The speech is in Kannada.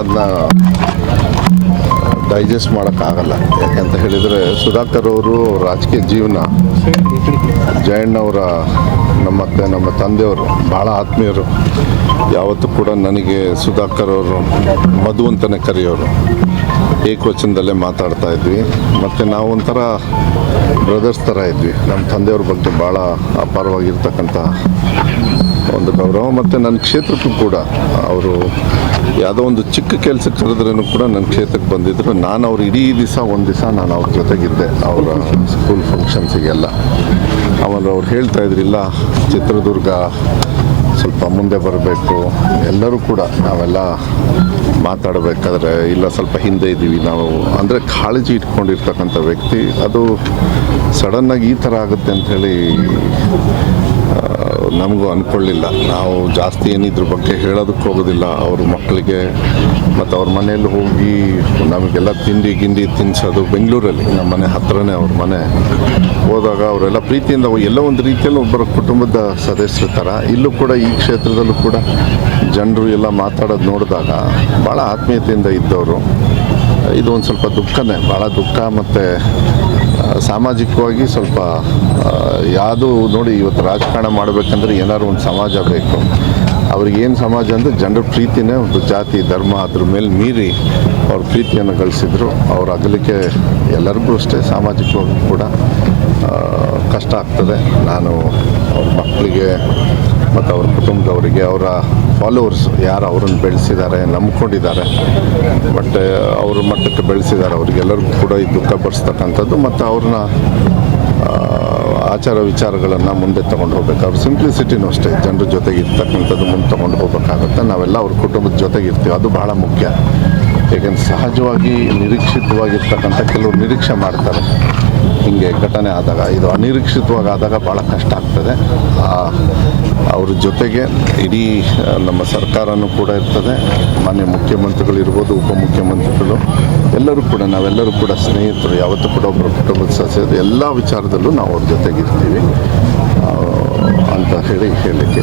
ಅದನ್ನ ಡೈಜೆಸ್ಟ್ ಮಾಡೋಕ್ಕಾಗಲ್ಲ. ಯಾಕಂತ ಹೇಳಿದರೆ ಸುಧಾಕರ್ ಅವರು ರಾಜಕೀಯ ಜೀವನ, ಜಯಣ್ಣವರ ನಮ್ಮ ತಂದೆಯವರು ಭಾಳ ಆತ್ಮೀಯರು. ಯಾವತ್ತೂ ಕೂಡ ನನಗೆ ಸುಧಾಕರ್ ಅವರು ಮಧು ಅಂತಲೇ ಕರೆಯೋರು. ಏಕವಚನದಲ್ಲೇ ಮಾತಾಡ್ತಾ ಇದ್ವಿ. ಮತ್ತು ನಾವು ಒಂಥರ ಬ್ರದರ್ಸ್ ಥರ ಇದ್ವಿ. ನಮ್ಮ ತಂದೆಯವ್ರ ಬಗ್ಗೆ ಭಾಳ ಅಪಾರವಾಗಿರ್ತಕ್ಕಂಥ ಒಂದು ಗೌರವ. ಮತ್ತು ನನ್ನ ಕ್ಷೇತ್ರಕ್ಕೂ ಕೂಡ ಅವರು ಯಾವುದೋ ಒಂದು ಚಿಕ್ಕ ಕೆಲಸಕ್ಕೆ ಕರೆದ್ರೂ ಕೂಡ ನನ್ನ ಕ್ಷೇತ್ರಕ್ಕೆ ಬಂದಿದ್ದರು. ನಾನು ಅವ್ರು ಇಡೀ ಒಂದು ದಿವಸ ನಾನು ಅವ್ರ ಜೊತೆಗಿದ್ದೆ, ಅವರ ಸ್ಕೂಲ್ ಫಂಕ್ಷನ್ಸಿಗೆಲ್ಲ. ಆಮೇಲೆ ಅವ್ರು ಹೇಳ್ತಾಯಿದ್ರು, ಇಲ್ಲ ಚಿತ್ರದುರ್ಗ ಸ್ವಲ್ಪ ಮುಂದೆ ಬರಬೇಕು, ಎಲ್ಲರೂ ಕೂಡ ನಾವೆಲ್ಲ ಮಾತಾಡಬೇಕಾದ್ರೆ ಇಲ್ಲ ಸ್ವಲ್ಪ ಹಿಂದೆ ಇದ್ದೀವಿ ನಾವು ಅಂದರೆ ಕಾಳಜಿ ಇಟ್ಕೊಂಡಿರ್ತಕ್ಕಂಥ ವ್ಯಕ್ತಿ. ಅದು ಸಡನ್ನಾಗಿ ಈ ಥರ ಆಗುತ್ತೆ ಅಂಥೇಳಿ ನಮಗೂ ಅಂದ್ಕೊಳ್ಳಿಲ್ಲ. ನಾವು ಜಾಸ್ತಿ ಏನಿದ್ರ ಬಗ್ಗೆ ಹೇಳೋದಕ್ಕೆ ಹೋಗೋದಿಲ್ಲ. ಅವ್ರ ಮಕ್ಕಳಿಗೆ ಮತ್ತು ಅವ್ರ ಮನೆಯಲ್ಲಿ ಹೋಗಿ ನಮಗೆಲ್ಲ ತಿಂಡಿ ತಿನ್ನಿಸೋದು. ಬೆಂಗಳೂರಲ್ಲಿ ನಮ್ಮ ಮನೆ ಹತ್ರನೇ ಅವ್ರ ಮನೆ ಹೋದಾಗ ಅವರೆಲ್ಲ ಪ್ರೀತಿಯಿಂದ ಎಲ್ಲೋ ಒಂದು ರೀತಿಯಲ್ಲಿ ಒಬ್ಬರ ಕುಟುಂಬದ ಸದಸ್ಯರ ಥರ. ಇಲ್ಲೂ ಕೂಡ ಈ ಕ್ಷೇತ್ರದಲ್ಲೂ ಕೂಡ ಜನರು ಎಲ್ಲ ಮಾತಾಡೋದು ನೋಡಿದಾಗ ಭಾಳ ಆತ್ಮೀಯತೆಯಿಂದ ಇದ್ದವರು. ಇದು ಒಂದು ಸ್ವಲ್ಪ ದುಃಖನೇ, ಭಾಳ ದುಃಖ. ಮತ್ತು ಸಾಮಾಜಿಕವಾಗಿ ಸ್ವಲ್ಪ ಯಾವುದು ನೋಡಿ, ಇವತ್ತು ರಾಜಕಾರಣ ಮಾಡಬೇಕಂದ್ರೆ ಏನಾದ್ರು ಒಂದು ಸಮಾಜ ಬೇಕು. ಅವ್ರಿಗೇನು ಸಮಾಜ ಅಂದರೆ ಜನರ ಪ್ರೀತಿನೇ, ಒಂದು ಜಾತಿ ಧರ್ಮ ಅದ್ರ ಮೇಲೆ ಮೀರಿ ಅವ್ರ ಪ್ರೀತಿಯನ್ನು ಗಳಿಸಿದ್ರು. ಅವ್ರ ಅಗಲಿಕೆ ಎಲ್ಲರಿಗೂ ಅಷ್ಟೇ ಸಾಮಾಜಿಕವಾಗಿ ಕೂಡ ಕಷ್ಟ ಆಗ್ತದೆ. ನಾನು ಅವ್ರ ಮಕ್ಕಳಿಗೆ ಮತ್ತು ಅವ್ರ ಕುಟುಂಬದವರಿಗೆ, ಅವರ ಫಾಲೋವರ್ಸ್ ಯಾರು ಅವರನ್ನು ಬೆಳೆಸಿದ್ದಾರೆ, ನಂಬ್ಕೊಂಡಿದ್ದಾರೆ, ಮತ್ತು ಅವ್ರ ಮಟ್ಟಕ್ಕೆ ಬೆಳೆಸಿದ್ದಾರೆ, ಅವರಿಗೆಲ್ಲರಿಗೂ ಕೂಡ ಈ ದುಃಖ ಪಡಿಸ್ತಕ್ಕಂಥದ್ದು. ಮತ್ತು ಅವ್ರನ್ನ ಆಚಾರ ವಿಚಾರಗಳನ್ನು ಮುಂದೆ ತೊಗೊಂಡು ಹೋಗ್ಬೇಕು. ಅವ್ರ ಸಿಂಪ್ಲಿಸಿಟಿನೂ ಅಷ್ಟೇ, ಜನರ ಜೊತೆಗೆ ಇರ್ತಕ್ಕಂಥದ್ದು ಮುಂದೆ ತೊಗೊಂಡು ಹೋಗ್ಬೇಕಾಗುತ್ತೆ. ನಾವೆಲ್ಲ ಅವ್ರ ಕುಟುಂಬದ ಜೊತೆಗಿರ್ತೀವಿ, ಅದು ಬಹಳ ಮುಖ್ಯ. ಏಕೆಂದರೆ ಸಹಜವಾಗಿ ನಿರೀಕ್ಷಿತವಾಗಿರ್ತಕ್ಕಂಥ ಕೆಲವರು ನಿರೀಕ್ಷೆ ಮಾಡ್ತಾರೆ. ಹೀಗೆ ಘಟನೆ ಆದಾಗ, ಇದು ಅನಿರೀಕ್ಷಿತವಾಗಿ ಆದಾಗ ಭಾಳ ಕಷ್ಟ ಆಗ್ತದೆ. ಅವ್ರ ಜೊತೆಗೆ ಇಡೀ ನಮ್ಮ ಸರ್ಕಾರನೂ ಕೂಡ ಇರ್ತದೆ. ಮಾನ್ಯ ಮುಖ್ಯಮಂತ್ರಿಗಳಿರ್ಬೋದು, ಉಪಮುಖ್ಯಮಂತ್ರಿಗಳು, ಎಲ್ಲರೂ ಕೂಡ ನಾವೆಲ್ಲರೂ ಕೂಡ ಸ್ನೇಹಿತರು. ಯಾವತ್ತೂ ಕೂಡ ಒಬ್ಬರ ಕುಟುಂಬದ ಸದಸ್ಯರು ಎಲ್ಲ ವಿಚಾರದಲ್ಲೂ ನಾವು ಅವ್ರ ಜೊತೆಗಿರ್ತೀವಿ ಅಂತ ಹೇಳಲಿಕ್ಕೆ